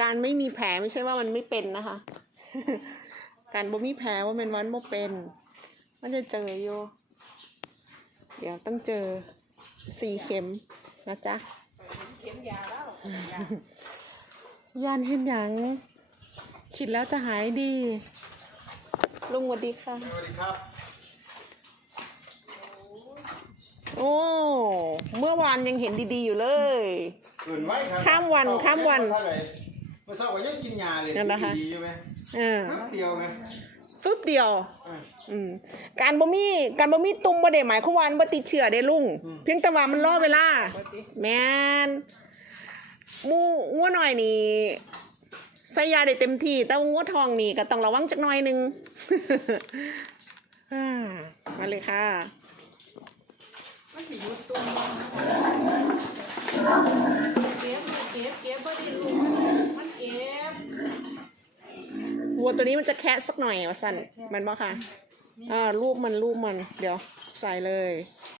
การไม่มีแผลไม่ใช่ว่ามันไม่เป็นนะคะ การบ่มีแผลว่ามันวันบ่เป็น มันจะเจออยู่ เดี๋ยวต้องเจอสี่เข็มนะจ๊ะเข็มยาแล้วยานเห็นหยังฉีดแล้วจะหายดี ลุงสวัสดีค่ะ สวัสดีครับ โอ้ เมื่อวานยังเห็นดีๆอยู่เลยอื่นไว้ครับข้ามวันข้ามวันเท่าไหร่เมื่อเช้าก็ยังกินยาเลยนั่นนะคะ ดีๆใช่ไหมเออแป๊บเดียวไงฟึบเดียว อะ อืมการบ่มีการบ่มีตุ่มบ่ได้หมายความว่ามันบ่ติดเชื้อเด้ลุงอืม เพียงแต่ว่ามันรอเวลา แม่นหมูงัวหน่อยนี่ใส่ยาได้เต็มที่ แต่ว่างัวทองนี่ก็ต้องระวังจักหน่อยหนึง อ่ามาเลยค่ะ มันสิอยู่ตัวเก็บเก็บเก็บบ่ได้รู้มันเก็บ วัวตัวนี้มันจะแคะสักหน่อยวะสันมันบ่ค่ะอ่ารูปมันรูปมัน เดี๋ยวใส่เลยเ